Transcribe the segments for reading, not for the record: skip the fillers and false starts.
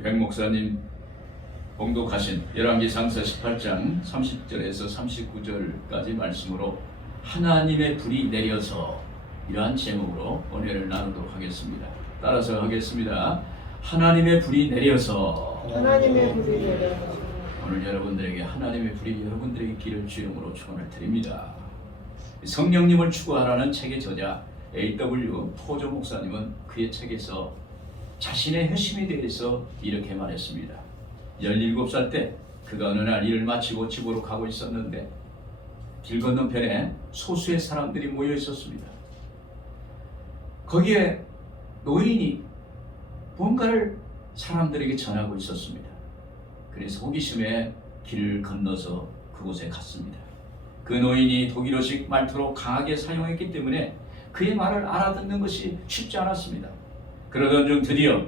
백 목사님 봉독하신 열왕기상서 18장 30절에서 39절까지 말씀으로 하나님의 불이 내려서 이러한 제목으로 은혜를 나누도록 하겠습니다. 따라서 하겠습니다. 하나님의 불이 내려서. 하나님의 불이 내려서. 오늘 여러분들에게 하나님의 불이 여러분들에게 길을 주임으로 축원을 드립니다. 성령님을 추구하라는 책의 저자 A.W. 토저 목사님은 그의 책에서 자신의 회심에 대해서 이렇게 말했습니다. 17살 때 그가 어느 날 일을 마치고 집으로 가고 있었는데 길 건너편에 소수의 사람들이 모여 있었습니다. 거기에 노인이 뭔가를 사람들에게 전하고 있었습니다. 그래서 호기심에 길을 건너서 그곳에 갔습니다. 그 노인이 독일어식 말투로 강하게 사용했기 때문에 그의 말을 알아듣는 것이 쉽지 않았습니다. 그러던 중 드디어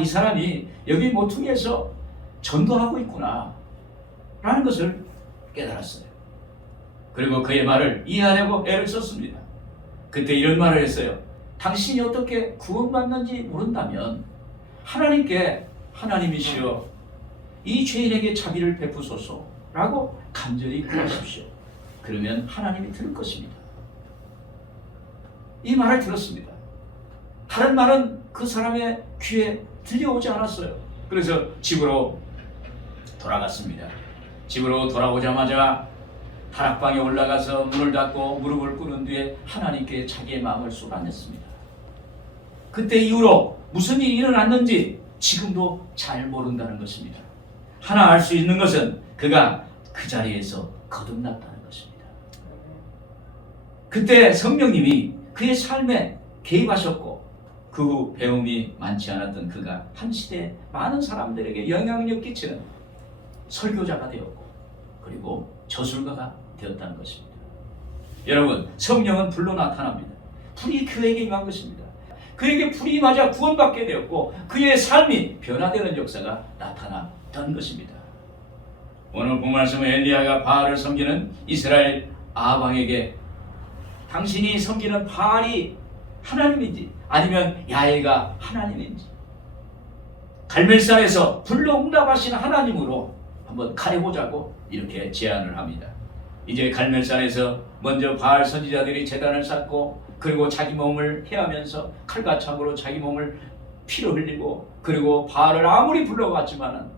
이 사람이 여기 모퉁이에서 전도하고 있구나 라는 것을 깨달았어요. 그리고 그의 말을 이해하려고 애를 썼습니다. 그때 이런 말을 했어요. 당신이 어떻게 구원받는지 모른다면 하나님께 하나님이시여 이 죄인에게 자비를 베푸소서 라고 간절히 구하십시오. 그러면 하나님이 들을 것입니다. 이 말을 들었습니다. 다른 말은 그 사람의 귀에 들려오지 않았어요. 그래서 집으로 돌아갔습니다. 집으로 돌아오자마자 다락방에 올라가서 문을 닫고 무릎을 꿇은 뒤에 하나님께 자기의 마음을 쏟아냈습니다. 그때 이후로 무슨 일이 일어났는지 지금도 잘 모른다는 것입니다. 하나 알 수 있는 것은 그가 그 자리에서 거듭났다는 것입니다. 그때 성령님이 그의 삶에 개입하셨고 그 후 배움이 많지 않았던 그가 한 시대에 많은 사람들에게 영향력 끼치는 설교자가 되었고 그리고 저술가가 되었다는 것입니다. 여러분, 성령은 불로 나타납니다. 불이 그에게 임한 것입니다. 그에게 불이 임하자 구원받게 되었고 그의 삶이 변화되는 역사가 나타났던 것입니다. 오늘 본 말씀은 엘리야가 바알을 섬기는 이스라엘 아합 왕에게 당신이 섬기는 바알이 하나님인지 아니면 야훼가 하나님인지 갈멜산에서 불로 응답하신 하나님으로 한번 가려보자고 이렇게 제안을 합니다. 이제 갈멜산에서 먼저 바알 선지자들이 제단을 쌓고 그리고 자기 몸을 해하면서 칼과 창으로 자기 몸을 피로 흘리고 그리고 바알을 아무리 불러왔지만은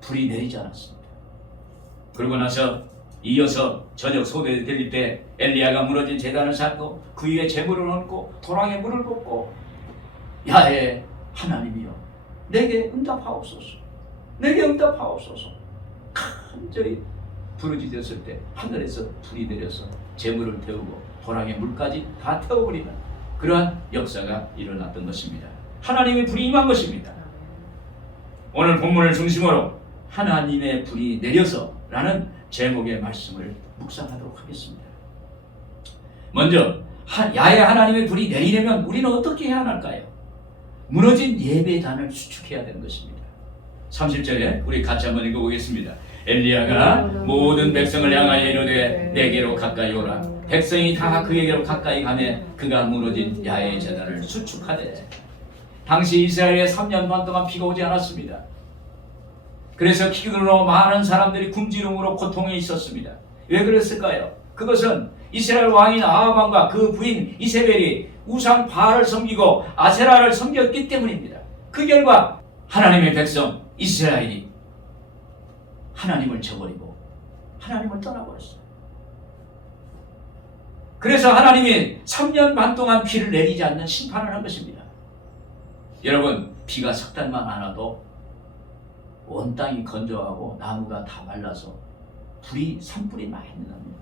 불이 내리지 않았습니다. 그러고 나서 이어서 저녁 소대에 들릴 때 엘리야가 무너진 제단을 쌓고 그 위에 제물을 얹고 도랑에 물을 붓고 야훼 하나님이여 내게 응답하옵소서 내게 응답하옵소서 간절히 부르짖었을 때 하늘에서 불이 내려서 제물을 태우고 도랑에 물까지 다 태워버리는 그러한 역사가 일어났던 것입니다. 하나님의 불이 임한 것입니다. 오늘 본문을 중심으로 하나님의 불이 내려서 라는 제목의 말씀을 묵상하도록 하겠습니다. 먼저 야훼 하나님의 불이 내리려면 우리는 어떻게 해야 할까요? 무너진 예배의 단을 수축해야 되는 것입니다. 30절에 우리 같이 한번 읽어보겠습니다. 엘리야가 모든 백성을 향하여 이르되 내게로 가까이 오라. 백성이 다 그에게로 가까이 가매 그가 무너진 야훼의 제단을 수축하되 당시 이스라엘에 3년 반 동안 비가 오지 않았습니다. 그래서 기근으로 많은 사람들이 굶주림으로 고통에 있었습니다. 왜 그랬을까요? 그것은 이스라엘 왕인 아합 왕과 그 부인 이세벨이 우상 바알을 섬기고 아세라를 섬겼기 때문입니다. 그 결과 하나님의 백성 이스라엘이 하나님을 저버리고 하나님을 떠나버렸어요. 그래서 하나님이 3년 반 동안 비를 내리지 않는 심판을 한 것입니다. 여러분, 비가 석 달만 안 와도 온 땅이 건조하고 나무가 다 말라서 산불이 많이 납니다.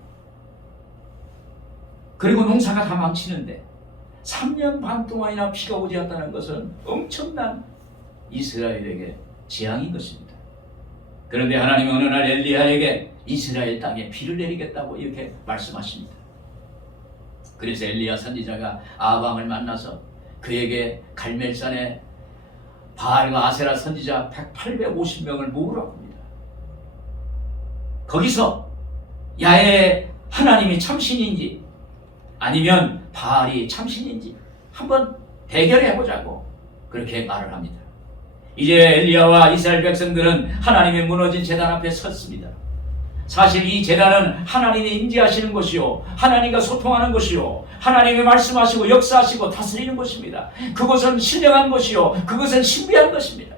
그리고 농사가 다 망치는데 3년 반 동안이나 비가 오지 않다는 것은 엄청난 이스라엘에게 재앙인 것입니다. 그런데 하나님은 어느 날 엘리야에게 이스라엘 땅에 비를 내리겠다고 이렇게 말씀하십니다. 그래서 엘리야 선지자가 아합 왕을 만나서 그에게 갈멜산에 바알과 아세라 선지자 850명을 모으라고 합니다. 거기서 야훼 하나님이 참신인지 아니면 바알이 참신인지 한번 대결해보자고 그렇게 말을 합니다. 이제 엘리야와 이스라엘 백성들은 하나님의 무너진 제단 앞에 섰습니다. 사실 이 제단은 하나님이 임재하시는 곳이요, 하나님과 소통하는 곳이요, 하나님이 말씀하시고 역사하시고 다스리는 곳입니다. 그것은 신령한 곳이요, 그것은 신비한 것입니다.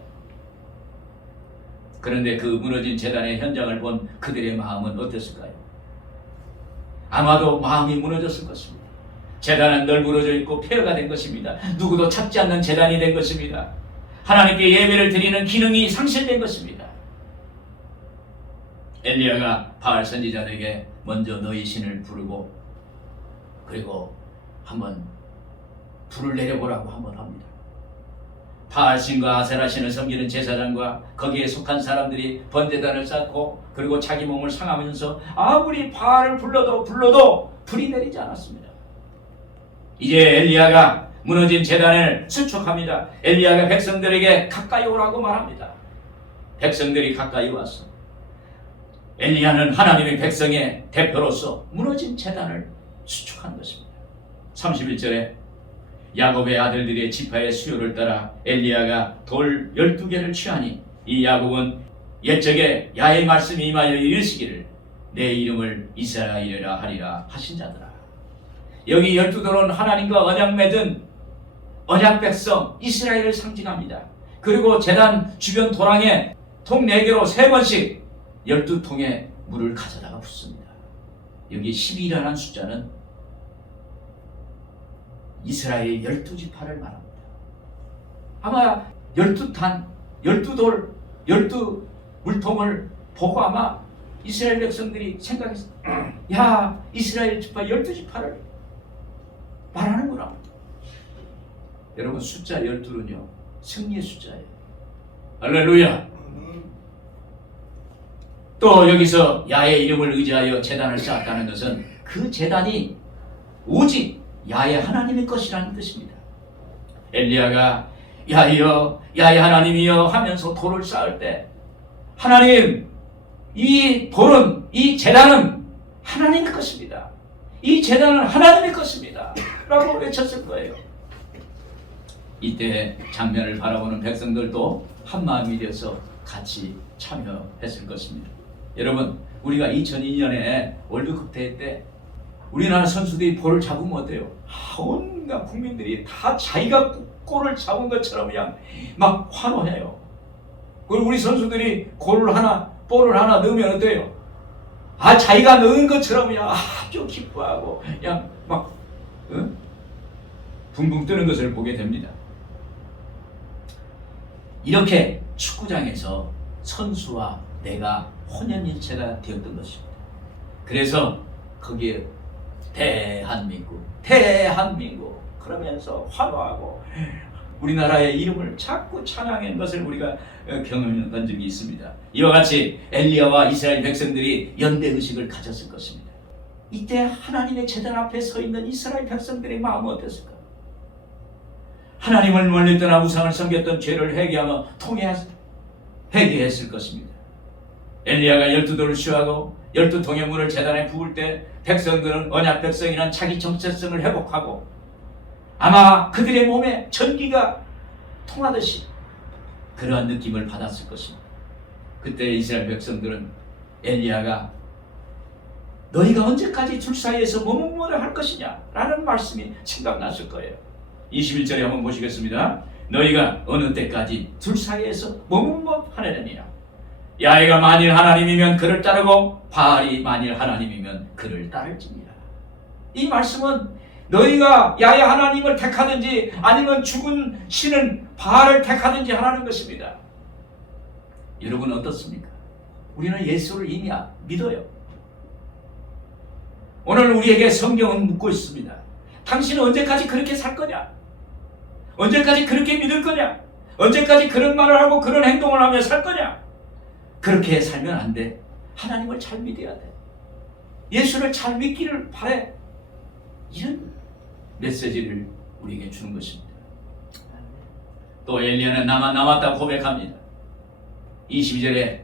그런데 그 무너진 제단의 현장을 본 그들의 마음은 어땠을까요? 아마도 마음이 무너졌을 것입니다. 제단은 널브러져 있고 폐허가 된 것입니다. 누구도 찾지 않는 제단이 된 것입니다. 하나님께 예배를 드리는 기능이 상실된 것입니다. 엘리야가 바알 선지자들에게 먼저 너희 신을 부르고 그리고 한번 불을 내려보라고 한번 합니다. 바알 신과 아세라 신을 섬기는 제사장과 거기에 속한 사람들이 번제단을 쌓고 그리고 자기 몸을 상하면서 아무리 바알을 불러도 불이 내리지 않았습니다. 이제 엘리야가 무너진 제단을 수축합니다. 엘리야가 백성들에게 가까이 오라고 말합니다. 백성들이 가까이 왔어. 엘리야는 하나님의 백성의 대표로서 무너진 제단을 수축한 것입니다. 31절에 야곱의 아들들의 지파의 수요를 따라 엘리야가 돌 12개를 취하니 이 야곱은 옛적에 야의 말씀이 임하여 이르시기를 내 이름을 이스라엘이라 하리라 하신 자더라. 여기 12돌은 하나님과 언약 맺은 언약 백성 이스라엘을 상징합니다. 그리고 제단 주변 도랑에 통 4개로 3번씩 12통의 물을 가져다가 붓습니다. 여기 12라는 숫자는 이스라엘의 12지파를 말합니다. 아마 12탄, 12돌, 12물통을 보고 아마 이스라엘 백성들이 생각했어요. 야, 이스라엘 지파 12지파를 말하는구나. 여러분, 숫자 12는요 승리의 숫자예요. 할렐루야. 또 여기서 야의 이름을 의지하여 제단을 쌓았다는 것은 그 제단이 오직 야의 하나님의 것이라는 뜻입니다. 엘리야가 야여 야의 하나님이여 하면서 돌을 쌓을 때 하나님, 이 돌은, 이 제단은 하나님의 것입니다. 이 제단은 하나님의 것입니다 라고 외쳤을 거예요. 이때 장면을 바라보는 백성들도 한마음이 되어서 같이 참여했을 것입니다. 여러분, 우리가 2002년에 월드컵 대회 때 우리나라 선수들이 볼을 잡으면 어때요? 온갖 국민들이 다 자기가 골을 잡은 것처럼 그냥 막 환호해요. 그리고 우리 선수들이 볼을 하나 넣으면 어때요? 자기가 넣은 것처럼 그냥 아주 기뻐하고 그냥 막 붕붕 뜨는 것을 보게 됩니다. 이렇게 축구장에서 선수와 내가 혼연일체가 되었던 것입니다. 그래서 거기에 대한민국 그러면서 환호하고 우리나라의 이름을 자꾸 찬양한 것을 우리가 경험한 적이 있습니다. 이와 같이 엘리야와 이스라엘 백성들이 연대의식을 가졌을 것입니다. 이때 하나님의 제단 앞에 서 있는 이스라엘 백성들의 마음은 어땠을까? 하나님을 멀리 떠나 우상을 섬겼던 죄를 회개하며 회개했을 것입니다. 엘리야가 12돌을 취하고 12통의 물을 제단에 부을 때 백성들은 언약 백성이란 자기 정체성을 회복하고 아마 그들의 몸에 전기가 통하듯이 그러한 느낌을 받았을 것입니다. 그때 이스라엘 백성들은 엘리야가 너희가 언제까지 둘 사이에서 머뭇거려 할 것이냐 라는 말씀이 생각났을 거예요. 21절에 한번 보시겠습니다. 너희가 어느 때까지 둘 사이에서 머뭇거리느냐. 야훼가 만일 하나님이면 그를 따르고 바알이 만일 하나님이면 그를 따를지니라. 이 말씀은 너희가 야훼 하나님을 택하든지 아니면 죽은 신은 바알을 택하든지 하라는 것입니다. 여러분 어떻습니까? 우리는 예수를 이미 믿어요. 오늘 우리에게 성경은 묻고 있습니다. 당신은 언제까지 그렇게 살 거냐? 언제까지 그렇게 믿을 거냐? 언제까지 그런 말을 하고 그런 행동을 하며 살 거냐? 그렇게 살면 안 돼. 하나님을 잘 믿어야 돼. 예수를 잘 믿기를 바래. 이런 메시지를 우리에게 주는 것입니다. 또 엘리야는 나만 남았다 고백합니다. 22절에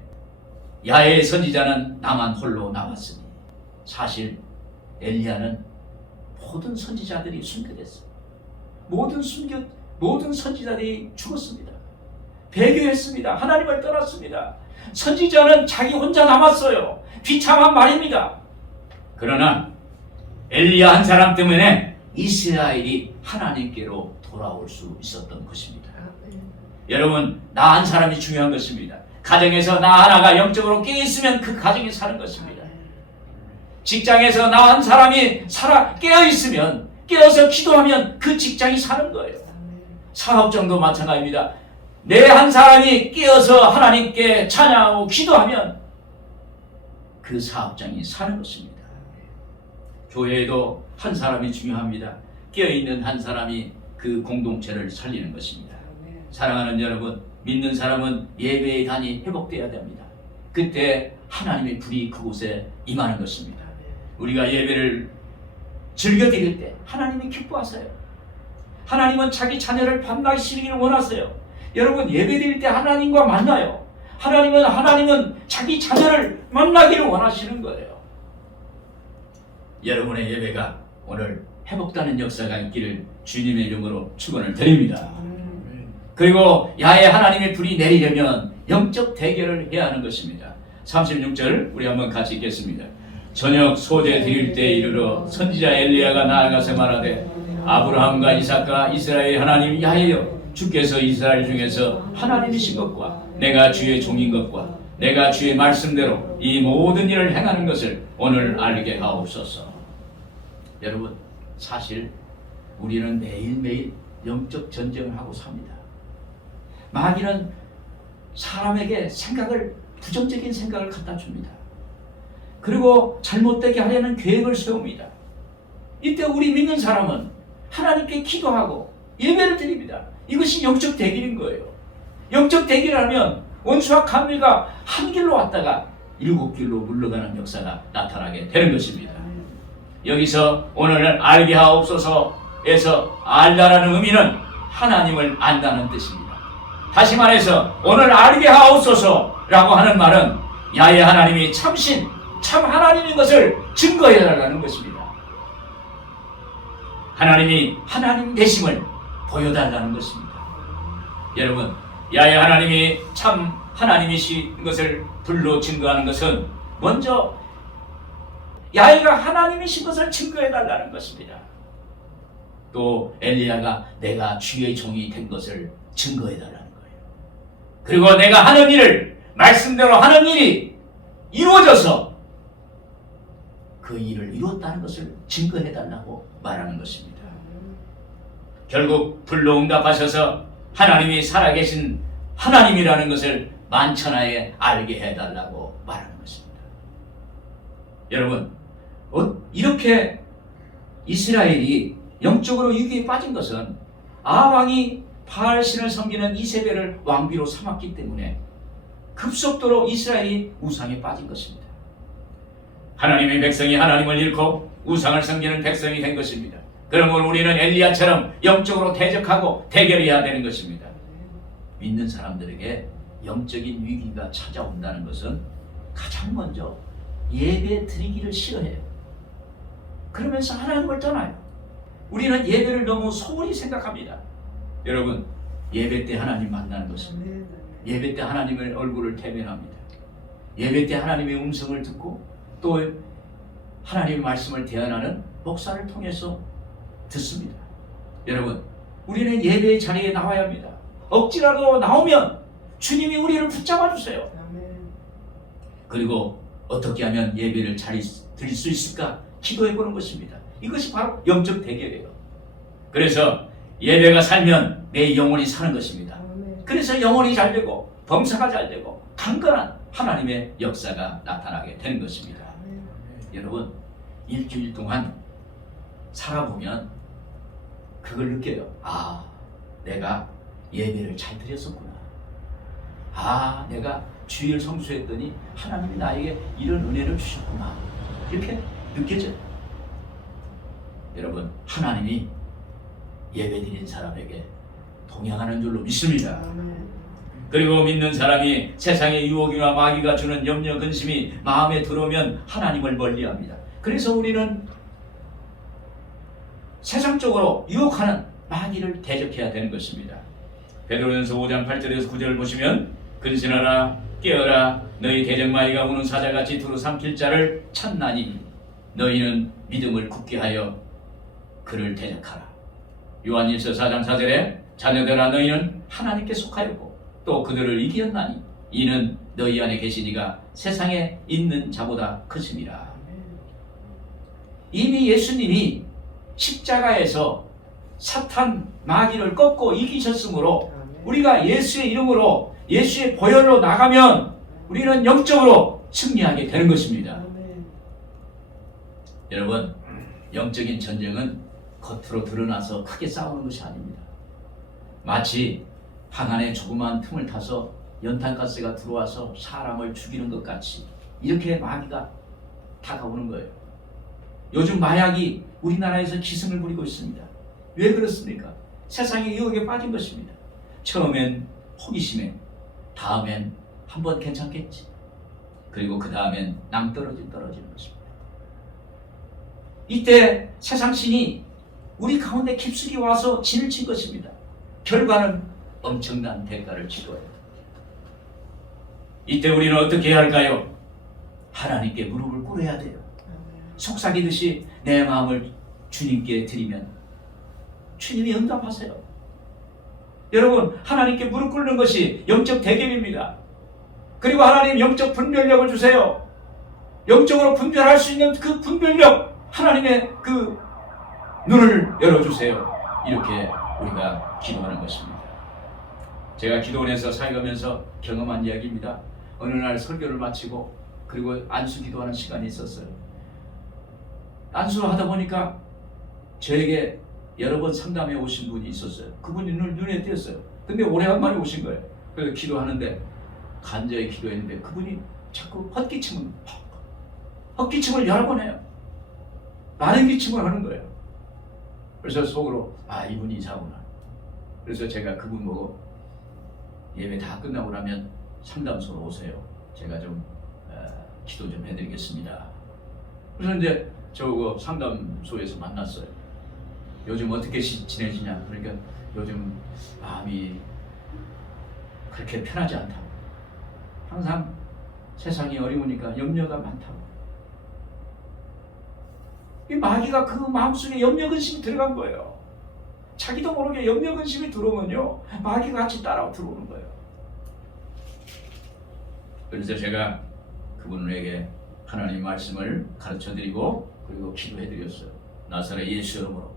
야훼의 선지자는 나만 홀로 남았으니 사실 엘리야는 모든 선지자들이 순교됐어요. 모든 선지자들이 죽었습니다. 배교했습니다. 하나님을 떠났습니다. 선지자는 자기 혼자 남았어요. 비참한 말입니다. 그러나 엘리야 한 사람 때문에 이스라엘이 하나님께로 돌아올 수 있었던 것입니다. 여러분, 나 한 사람이 중요한 것입니다. 가정에서 나 하나가 영적으로 깨어있으면 그 가정이 사는 것입니다. 직장에서 나 한 사람이 깨어있으면, 깨어서 기도하면 그 직장이 사는 거예요. 사업장도 마찬가지입니다. 내 한 사람이 깨어서 하나님께 찬양하고 기도하면 그 사업장이 사는 것입니다. 교회에도 한 사람이 중요합니다. 깨어있는 한 사람이 그 공동체를 살리는 것입니다. 사랑하는 여러분, 믿는 사람은 예배의 단이 회복되어야 됩니다. 그때 하나님의 불이 그곳에 임하는 것입니다. 우리가 예배를 즐겨드릴 때 하나님이 기뻐하세요. 하나님은 자기 자녀를 만나시기를 원하세요. 여러분, 예배드릴 때 하나님과 만나요. 하나님은 자기 자녀를 만나기를 원하시는 거예요. 여러분의 예배가 오늘 회복되는 역사가 있기를 주님의 이름으로 축원을 드립니다. 그리고 야외 하나님의 불이 내리려면 영적 대결을 해야 하는 것입니다. 36절 우리 한번 같이 읽겠습니다. 저녁 소재 드릴 때 이르러 선지자 엘리야가 나아가서 말하되 아브라함과 이삭과 이스라엘 하나님 야훼여 주께서 이스라엘 중에서 하나님이신 것과 내가 주의 종인 것과 내가 주의 말씀대로 이 모든 일을 행하는 것을 오늘 알게 하옵소서. 여러분, 사실 우리는 매일매일 영적 전쟁을 하고 삽니다. 마귀는 사람에게 부정적인 생각을 갖다 줍니다. 그리고 잘못되게 하려는 계획을 세웁니다. 이때 우리 믿는 사람은 하나님께 기도하고 예배를 드립니다. 이것이 영적 대결인 거예요. 영적 대결하면 원수와 간미가 한 길로 왔다가 7길로 물러가는 역사가 나타나게 되는 것입니다. 여기서 오늘 알게 하옵소서에서 알다라는 의미는 하나님을 안다는 뜻입니다. 다시 말해서 오늘 알게 하옵소서라고 하는 말은 야훼 하나님이 참 하나님인 것을 증거해달라는 것입니다. 하나님이 하나님 되심을 보여달라는 것입니다. 여러분, 야훼 하나님이 참 하나님이신 것을 불로 증거하는 것은 먼저 야훼가 하나님이신 것을 증거해달라는 것입니다. 또 엘리야가 내가 주의 종이 된 것을 증거해달라는 거예요. 그리고 내가 하는 일을 말씀대로 하는 일이 이루어져서 그 일을 이루었다는 것을 증거해달라고 말하는 것입니다. 결국 불로 응답하셔서 하나님이 살아계신 하나님이라는 것을 만천하에 알게 해달라고 말하는 것입니다. 여러분, 이렇게 이스라엘이 영적으로 위기에 빠진 것은 아합왕이 바알신을 섬기는 이세벨을 왕비로 삼았기 때문에 급속도로 이스라엘이 우상에 빠진 것입니다. 하나님의 백성이 하나님을 잃고 우상을 섬기는 백성이 된 것입니다. 그러므로 우리는 엘리야처럼 영적으로 대적하고 대결해야 되는 것입니다. 믿는 사람들에게 영적인 위기가 찾아온다는 것은 가장 먼저 예배 드리기를 싫어해요. 그러면서 하나님을 떠나요. 우리는 예배를 너무 소홀히 생각합니다. 여러분, 예배 때 하나님 만나는 것입니다. 예배 때 하나님의 얼굴을 대면합니다. 예배 때 하나님의 음성을 듣고 또 하나님의 말씀을 대언하는 목사를 통해서 듣습니다. 여러분, 우리는 예배의 자리에 나와야 합니다. 억지라도 나오면 주님이 우리를 붙잡아 주세요. 그리고 어떻게 하면 예배를 잘 드릴 수 있을까 기도해 보는 것입니다. 이것이 바로 영적 대결이에요. 그래서 예배가 살면 내 영혼이 사는 것입니다. 그래서 영혼이 잘 되고 범사가 잘 되고 강건한 하나님의 역사가 나타나게 되는 것입니다. 여러분, 일주일 동안 살아보면 그걸 느껴요. 아, 내가 예배를 잘 드렸었구나. 아, 내가 주일 성수했더니 하나님이 나에게 이런 은혜를 주셨구나. 이렇게 느껴져요. 여러분, 하나님이 예배드린 사람에게 동행하는 줄로 믿습니다. 그리고 믿는 사람이 세상의 유혹이나 마귀가 주는 염려, 근심이 마음에 들어오면 하나님을 멀리합니다. 그래서 우리는 세상적으로 유혹하는 마귀를 대적해야 되는 것입니다. 베드로전서 5장 8절에서 9절을 보시면 근신하라 깨어라 너희 대적마귀가 우는 사자같이 두루 삼킬 자를 찾나니 너희는 믿음을 굳게 하여 그를 대적하라. 요한일서 4장 4절에 자녀들아 너희는 하나님께 속하였고 또 그들을 이기었나니 이는 너희 안에 계시니가 세상에 있는 자보다 크심이라. 이미 예수님이 십자가에서 사탄 마귀를 꺾고 이기셨으므로 우리가 예수의 이름으로 예수의 보혈로 나가면 우리는 영적으로 승리하게 되는 것입니다. 여러분, 영적인 전쟁은 겉으로 드러나서 크게 싸우는 것이 아닙니다. 마치 방 안에 조그마한 틈을 타서 연탄가스가 들어와서 사람을 죽이는 것 같이 이렇게 마귀가 다가오는 거예요. 요즘 마약이 우리나라에서 기승을 부리고 있습니다. 왜 그렇습니까? 세상의 유혹에 빠진 것입니다. 처음엔 호기심에, 다음엔 한번 괜찮겠지. 그리고 그 다음엔 낭떠러지 떨어지는 것입니다. 이때 세상 신이 우리 가운데 깊숙이 와서 진을 친 것입니다. 결과는 엄청난 대가를 치러야 합니다. 이때 우리는 어떻게 해야 할까요? 하나님께 무릎을 꿇어야 돼요. 속삭이듯이 내 마음을 주님께 드리면 주님이 응답하세요. 여러분, 하나님께 무릎 꿇는 것이 영적 대결입니다. 그리고 하나님 영적 분별력을 주세요. 영적으로 분별할 수 있는 그 분별력, 하나님의 그 눈을 열어주세요. 이렇게 우리가 기도하는 것입니다. 제가 기도원에서 사역하면서 경험한 이야기입니다. 어느 날 설교를 마치고 그리고 안수 기도하는 시간이 있었어요. 안수를 하다 보니까 저에게 여러 번 상담해 오신 분이 있었어요. 그분이 눈에 띄었어요. 근데 오래간만에 오신 거예요. 그래서 기도하는데 간절히 기도했는데 그분이 자꾸 헛기침을 여러 번 해요. 많은 기침을 하는 거예요. 그래서 속으로 이분이 이상하구나. 그래서 제가 그분 보고 예배 다 끝나고 나면 상담소로 오세요. 제가 좀 기도 좀 해드리겠습니다. 그래서 이제 저 상담소에서 만났어요. 요즘 어떻게 지내시냐. 그러니까 요즘 마음이 그렇게 편하지 않다고. 항상 세상이 어려우니까 염려가 많다고. 이 마귀가 그 마음속에 염려 근심이 들어간 거예요. 자기도 모르게 염려 근심이 들어오면요 마귀가 같이 따라 들어오는 거예요. 그래서 제가 그분에게 하나님 말씀을 가르쳐드리고 그리고 기도해드렸어요. 나사렛 예수 이름으로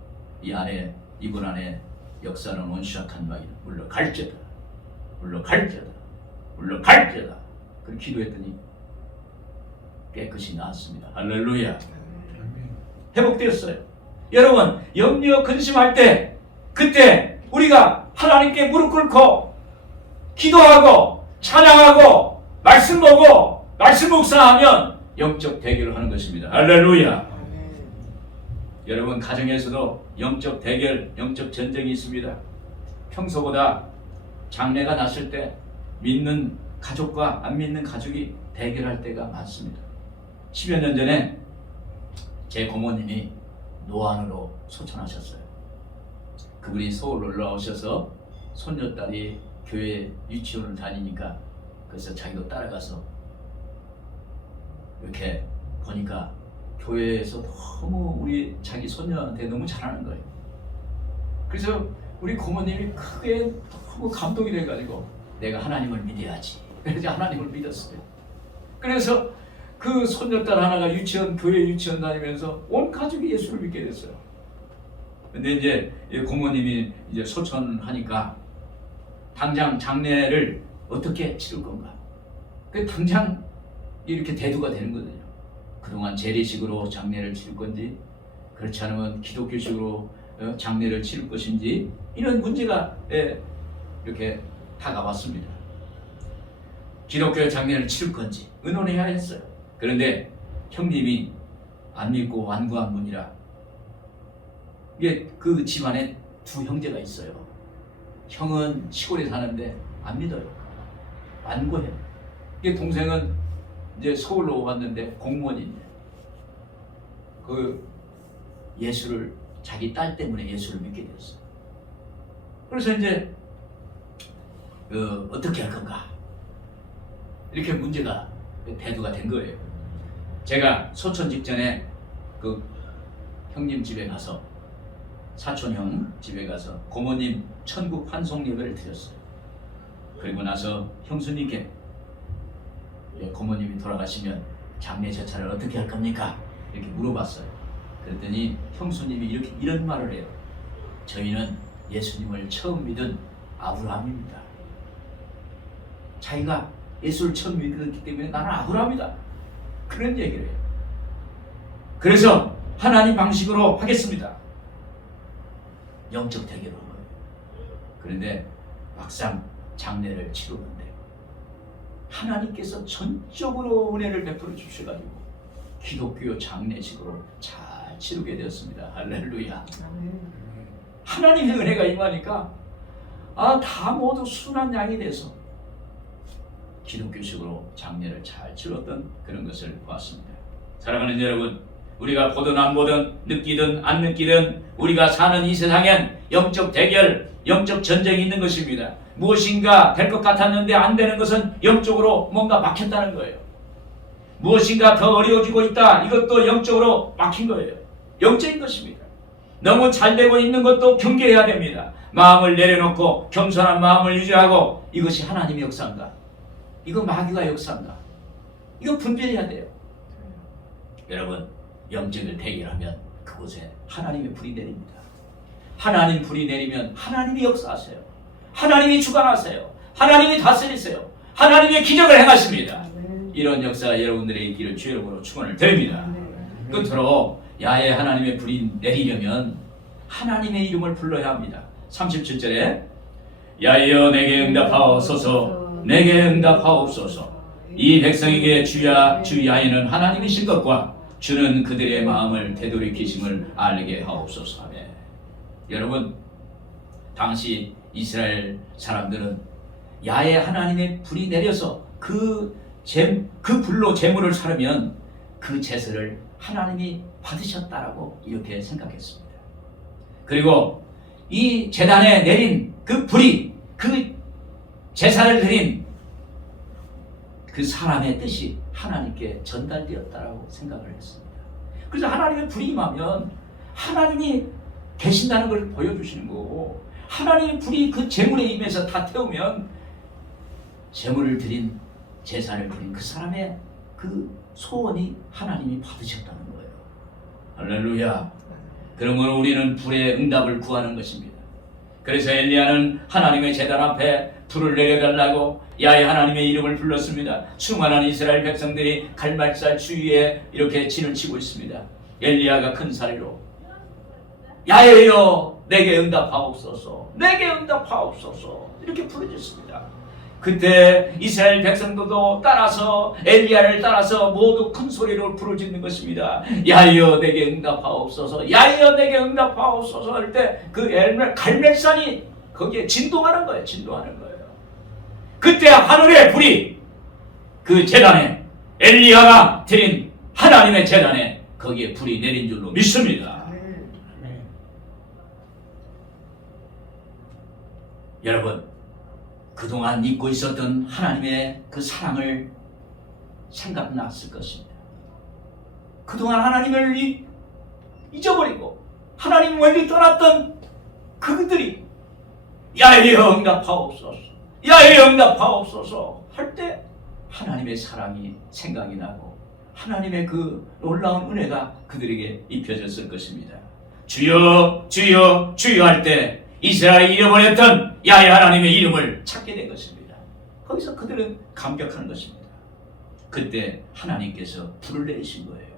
이분 안에 역사는 원수악한 마귀는 물러갈지어다. 그렇게 기도했더니 깨끗이 나았습니다. 할렐루야. 회복되었어요. 여러분, 염려 근심할 때 그때 우리가 하나님께 무릎 꿇고 기도하고 찬양하고 말씀 보고 말씀 묵상하면 영적 대결을 하는 것입니다. 할렐루야. 여러분, 가정에서도 영적 대결, 영적 전쟁이 있습니다. 평소보다 장래가 났을 때 믿는 가족과 안 믿는 가족이 대결할 때가 많습니다. 10여 년 전에 제 고모님이 노안으로 소천하셨어요. 그분이 서울로 올라오셔서 손녀딸이 교회 유치원을 다니니까 그래서 자기도 따라가서 이렇게 보니까 교회에서 너무 우리 자기 손녀한테 너무 잘하는 거예요. 그래서 우리 고모님이 크게 너무 감동이 돼가지고 내가 하나님을 믿어야지. 그래서 하나님을 믿었어요. 그래서 그 손녀딸 하나가 교회 유치원 다니면서 온 가족이 예수를 믿게 됐어요. 근데 이제 고모님이 이제 소천하니까 당장 장례를 어떻게 치를 건가? 그 당장 이렇게 대두가 되는 거거든요. 그동안 재래식으로 장례를 치를 건지, 그렇지 않으면 기독교식으로 장례를 치를 것인지, 이런 문제가 이렇게 다가왔습니다. 기독교 장례를 치를 건지 의논해야 했어요. 그런데 형님이 안 믿고 완고한 분이라, 이게 그 집안에 두 형제가 있어요. 형은 시골에 사는데 안 믿어요. 완고해요. 이게 동생은 이제 서울로 왔는데 공무원인데 그 예수를 자기 딸 때문에 예수를 믿게 되었어요. 그래서 이제 어떻게 할 건가? 이렇게 문제가 대두가 된 거예요. 제가 소천 직전에 그 형님 집에 가서, 사촌 형 집에 가서 고모님 천국 환송 예배를 드렸어요. 그리고 나서 형수님께 고모님이 돌아가시면 장례 제차를 어떻게 할 겁니까? 이렇게 물어봤어요. 그랬더니 형수님이 이런 말을 해요. 저희는 예수님을 처음 믿은 아브라함입니다. 자기가 예수를 처음 믿었기 때문에 나는 아브라함이다. 그런 얘기를 해요. 그래서 하나님 방식으로 하겠습니다. 영적 대결을 한 거예요. 그런데 막상 장례를 치르는데 하나님께서 전적으로 은혜를 베풀어 주셔가지고 기독교 장례식으로 잘 치르게 되었습니다. 할렐루야. 하나님의 은혜가 임하니까 다 모두 순한 양이 돼서 기독교식으로 장례를 잘 치렀던 그런 것을 보았습니다. 사랑하는 여러분, 우리가 보든 안 보든 느끼든 안 느끼든 우리가 사는 이 세상엔 영적 대결, 영적 전쟁이 있는 것입니다. 무엇인가 될 것 같았는데 안 되는 것은 영적으로 뭔가 막혔다는 거예요. 무엇인가 더 어려워지고 있다. 이것도 영적으로 막힌 거예요. 영적인 것입니다. 너무 잘 되고 있는 것도 경계해야 됩니다. 마음을 내려놓고 겸손한 마음을 유지하고 이것이 하나님의 역사인가? 이거 마귀가 역사인가? 이거 분별해야 돼요. 여러분, 영적을 대결하면 그곳에 하나님의 불이 내립니다. 하나님 불이 내리면 하나님이 역사하세요. 하나님이 주관하세요. 하나님이 다스리세요. 하나님의 기적을 행하십니다. 이런 역사가 여러분들의 있기를 주의 이름으로 축원을 드립니다. 끝으로 야외 하나님의 불이 내리려면 하나님의 이름을 불러야 합니다. 37절에 야여 내게 응답하옵소서, 내게 응답하옵소서. 이 백성에게 주야 주 야훼는 하나님이신 것과 주는 그들의 마음을 되돌이키심을 알게 하옵소서 하며. 여러분, 당시 이스라엘 사람들은 야훼 하나님의 불이 내려서 그 불로 제물을 사르면 그 제사를 하나님이 받으셨다라고 이렇게 생각했습니다. 그리고 이 제단에 내린 그 불이, 그 제사를 드린 그 사람의 뜻이 하나님께 전달되었다라고 생각을 했습니다. 그래서 하나님의 불이 임하면 하나님이 계신다는 걸 보여주시는 거고, 하나님의 불이 그 제물에 임해서 다 태우면 제물을 드린, 제사를 드린 그 사람의 그 소원이 하나님이 받으셨다는 거예요. 할렐루야. 그러면 우리는 불의 응답을 구하는 것입니다. 그래서 엘리야는 하나님의 제단 앞에 불을 내려달라고 야훼 하나님의 이름을 불렀습니다. 수많은 이스라엘 백성들이 갈말살 주위에 이렇게 진을 치고 있습니다. 엘리야가 큰 소리로 야훼여 내게 응답하옵소서, 내게 응답하옵소서 이렇게 부르짖습니다. 그때 이스라엘 백성들도 따라서 엘리야를 따라서 모두 큰 소리로 부르짖는 것입니다. 야훼여 내게 응답하옵소서, 야훼여 내게 응답하옵소서 할 때 그 갈멜산이 거기에 진동하는 거예요. 진동하는 거예요. 그때 하늘의 불이 그 제단에, 엘리야가 드린 하나님의 제단에 거기에 불이 내린 줄로 믿습니다. 여러분, 그동안 잊고 있었던 하나님의 그 사랑을 생각났을 것입니다. 그동안 하나님을 잊어버리고 하나님 멀리 떠났던 그들이 야훼여 응답하옵소서, 야훼여 응답하옵소서 할 때 하나님의 사랑이 생각이 나고 하나님의 그 놀라운 은혜가 그들에게 입혀졌을 것입니다. 주여 주여 주여 할 때 이스라엘이 잃어버렸던 야훼 하나님의 이름을 찾게 된 것입니다. 거기서 그들은 감격하는 것입니다. 그때 하나님께서 불을 내리신 거예요.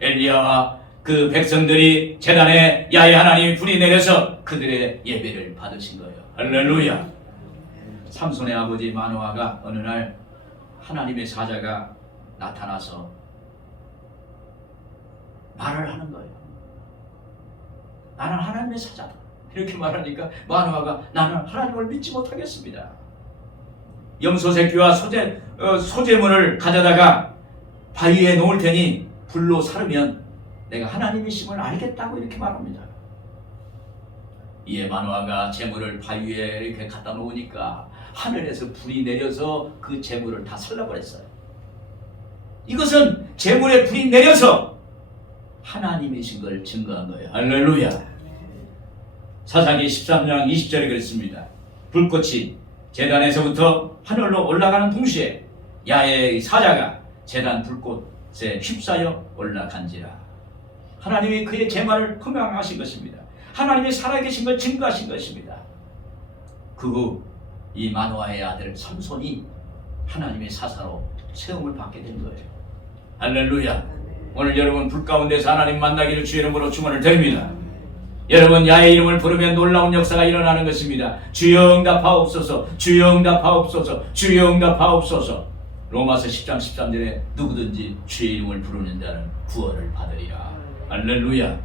엘리야와 그 백성들이 제단에 야훼 하나님이 불이 내려서 그들의 예배를 받으신 거예요. 할렐루야. 삼손의 아버지 마노아가 어느 날 하나님의 사자가 나타나서 말을 하는 거예요. 나는 하나님의 사자다. 이렇게 말하니까 마노아가 나는 하나님을 믿지 못하겠습니다. 염소 새끼와 소재물을 가져다가 바위에 놓을 테니 불로 사르면 내가 하나님이심을 알겠다고 이렇게 말합니다. 이에 마노아가 재물을 바위에 이렇게 갖다 놓으니까 하늘에서 불이 내려서 그 재물을 다 살라버렸어요. 이것은 재물에 불이 내려서 하나님이신 걸 증거한 거예요. 할렐루야. 사사기 13장 20절에 그랬습니다. 불꽃이 제단에서부터 하늘로 올라가는 동시에 야훼의 사자가 제단 불꽃에 휩싸여 올라간지라. 하나님이 그의 재물을 금강하신 것입니다. 하나님이 살아계신 걸 증거하신 것입니다. 그 후 이 마노아의 아들 삼손이 하나님의 사사로 세움을 받게 된 거예요. 할렐루야. 오늘 여러분 불 가운데서 하나님 만나기를 주의 이름으로 축원을 드립니다. 여러분 야훼의 이름을 부르면 놀라운 역사가 일어나는 것입니다. 주여 응답하옵소서, 주여 응답하옵소서, 주여 응답하옵소서. 로마서 10장 13절에 누구든지 주의 이름을 부르는 자는 구원을 받으리라. 할렐루야.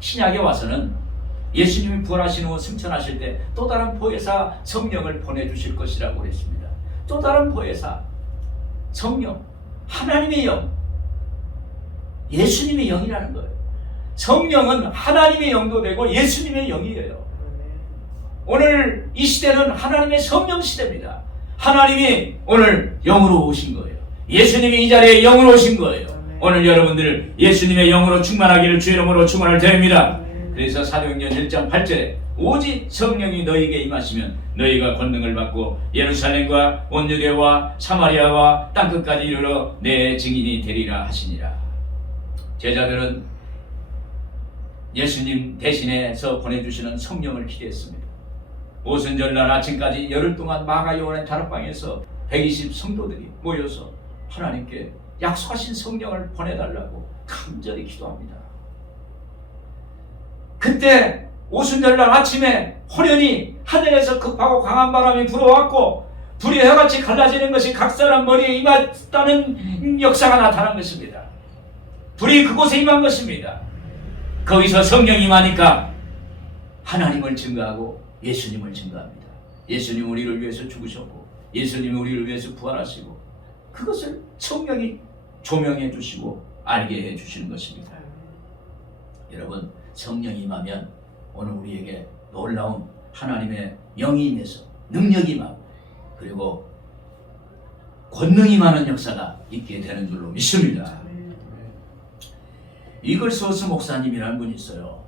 신약에 와서는 예수님이 부활하신 후 승천하실 때 또 다른 보혜사 성령을 보내주실 것이라고 그랬습니다. 또 다른 보혜사 성령, 하나님의 영, 예수님의 영이라는 거예요. 성령은 하나님의 영도 되고 예수님의 영이에요. 오늘 이 시대는 하나님의 성령 시대입니다. 하나님이 오늘 영으로 오신 거예요. 예수님이 이 자리에 영으로 오신 거예요. 오늘 여러분들 예수님의 영으로 충만하기를 주의 이름으로 축원을 드립니다. 그래서 사도행전 1장 8절에 오직 성령이 너희에게 임하시면 너희가 권능을 받고 예루살렘과 온 유대와 사마리아와 땅끝까지 이르러 내 증인이 되리라 하시니라. 제자들은 예수님 대신해서 보내주시는 성령을 기대했습니다. 오순절날 아침까지 열흘 동안 마가 요한의 다락방에서 120 성도들이 모여서 하나님께 약속하신 성령을 보내달라고 간절히 기도합니다. 그때 오순절날 아침에 호련히 하늘에서 급하고 강한 바람이 불어왔고 불이 해같이 갈라지는 것이 각 사람 머리에 임했다는 역사가 나타난 것입니다. 불이 그곳에 임한 것입니다. 거기서 성령이 임하니까 하나님을 증거하고 예수님을 증거합니다. 예수님 우리를 위해서 죽으셨고 예수님이 우리를 위해서 부활하시고 그것을 성령이 조명해 주시고 알게 해 주시는 것입니다. 여러분 성령이 임하면 오늘 우리에게 놀라운 하나님의 영이 임해서 능력이 임하고 그리고 권능이 임하는 역사가 있게 되는 줄로 믿습니다. 이글스워스 목사님이라는 분이 있어요.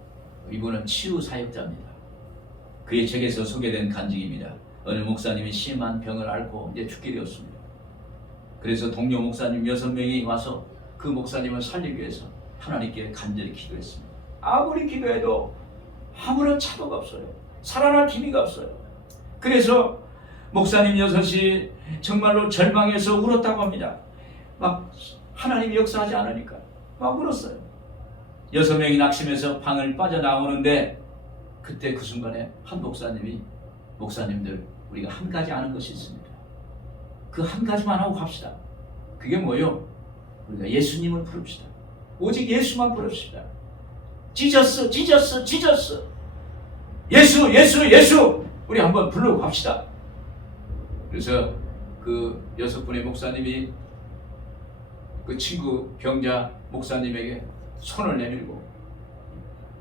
이분은 치유 사역자입니다. 그의 책에서 소개된 간증입니다. 어느 목사님이 심한 병을 앓고 이제 죽게 되었습니다. 그래서 동료 목사님 6명이 와서 그 목사님을 살리기 위해서 하나님께 간절히 기도했습니다. 아무리 기도해도 아무런 차도가 없어요. 살아날 기미가 없어요. 그래서 목사님 6이 정말로 절망해서 울었다고 합니다. 막 하나님이 역사하지 않으니까 막 울었어요. 6명이 낙심해서 방을 빠져나오는데 그때 그 순간에 한 목사님이 목사님들 우리가 한 가지 아는 것이 있습니다. 그 한 가지만 하고 갑시다. 그게 뭐요? 우리가 예수님을 부릅시다. 오직 예수만 부릅시다. 지저스 지저스 지저스 예수 예수 예수 우리 한번 부르고 갑시다. 그래서 그 6분의 목사님이 그 친구 병자 목사님에게 손을 내밀고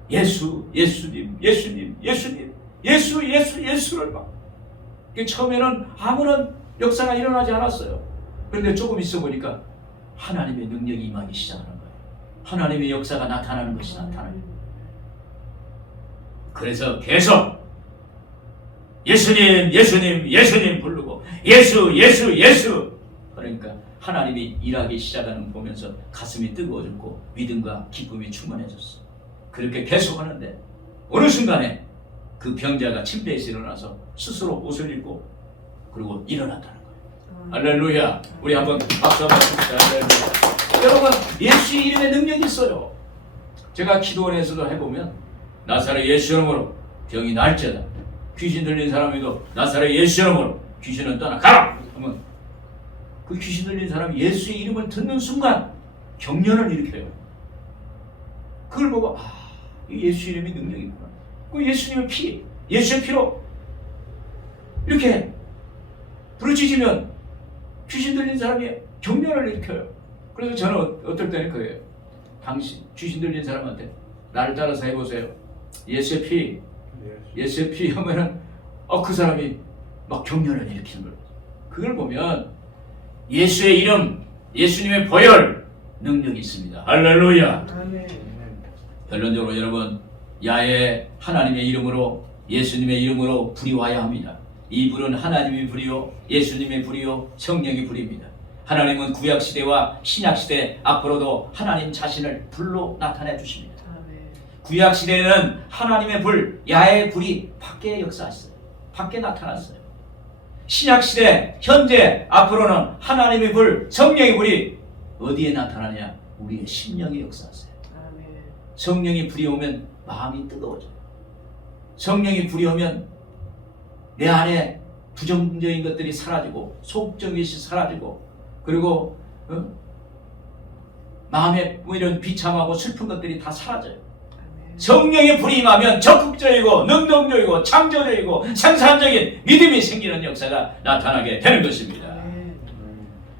예수 예수님 예수님 예수님 예수 예수 예수를 막 처음에는 아무런 역사가 일어나지 않았어요. 그런데 조금 있어 보니까 하나님의 능력이 임하기 시작하는 거예요. 하나님의 역사가 나타나는 것이 나타나요. 그래서 계속 예수님 예수님 예수님 부르고 예수 예수 예수 그러니까 하나님이 일하기 시작하는 거 보면서 가슴이 뜨거워졌고 믿음과 기쁨이 충만해졌어. 그렇게 계속 하는데 어느 순간에 그 병자가 침대에서 일어나서 스스로 옷을 입고 그리고 일어났다는 거예요. 할렐루야. 우리 한번 박수 한번 칩시다. 할렐루야. 여러분 예수의 이름에 능력이 있어요. 제가 기도원에서도 해보면 나사렛 예수 이름으로 병이 날지어다. 귀신 들린 사람이도 나사렛 예수 이름으로 귀신은 떠나가라 하면 그 귀신 들린 사람이 예수의 이름을 듣는 순간 경련을 일으켜요. 그걸 보고 이 예수 이름이 능력이구나. 그 예수님의 피, 예수의 피로 이렇게 부르짖으면 귀신 들린 사람이 경련을 일으켜요. 그래서 저는 어떨 때는 그래요. 당신 귀신 들린 사람한테 나를 따라서 해보세요. 예수의 피, 예수의 피 하면은 그 사람이 막 경련을 일으키는 걸. 그걸 보면 예수의 이름, 예수님의 보혈 능력이 있습니다. 할렐루야. 아멘. 결론적으로 여러분, 야외 하나님의 이름으로, 예수님의 이름으로 불이와야 합니다. 이 불은 하나님의 불이요, 예수님의 불이요, 성령의 불입니다. 하나님은 구약시대와 신약시대 앞으로도 하나님 자신을 불로 나타내 주십니다. 아멘. 구약시대에는 하나님의 불, 야외의 불이 밖에 역사했어요. 밖에 나타났어요. 신약시대, 현재, 앞으로는 하나님의 불, 성령의 불이 어디에 나타나냐? 우리의 심령에 역사하세요. 아멘. 성령이 불이 오면 마음이 뜨거워져요. 성령이 불이 오면 내 안에 부정적인 것들이 사라지고 소극적인 것이 사라지고 그리고 마음에 뭐 이런 비참하고 슬픈 것들이 다 사라져요. 아멘. 성령의 불이 임하면 적극적이고 능동적이고 창조적이고 생산적인 믿음이 생기는 역사가 나타나게 되는 것입니다. 아멘.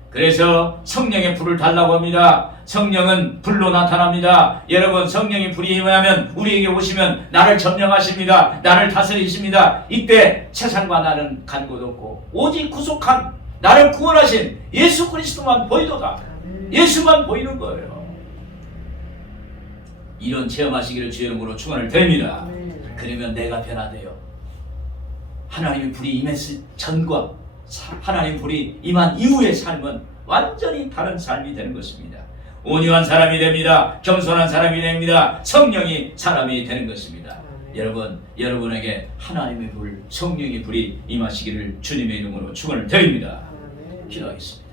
그래서 성령의 불을 달라고 합니다. 성령은 불로 나타납니다. 여러분, 성령의 불이 임하면 우리에게 오시면 나를 점령하십니다. 나를 다스리십니다. 이때 세상과 나는 간 곳 없고 오직 구속한 나를 구원하신 예수 그리스도만 보이도다. 아멘. 예수만 보이는 거예요. 이런 체험하시기를 주의 이름으로 축원을 드립니다. 아멘. 그러면 내가 변화돼요. 하나님의 불이 임했을 전과 하나님의 불이 임한 이후의 삶은 완전히 다른 삶이 되는 것입니다. 온유한 사람이 됩니다. 겸손한 사람이 됩니다. 성령이 사람이 되는 것입니다. 아멘. 여러분, 여러분에게 하나님의 불, 성령의 불이 임하시기를 주님의 이름으로 축원을 드립니다. 아멘. 기도하겠습니다.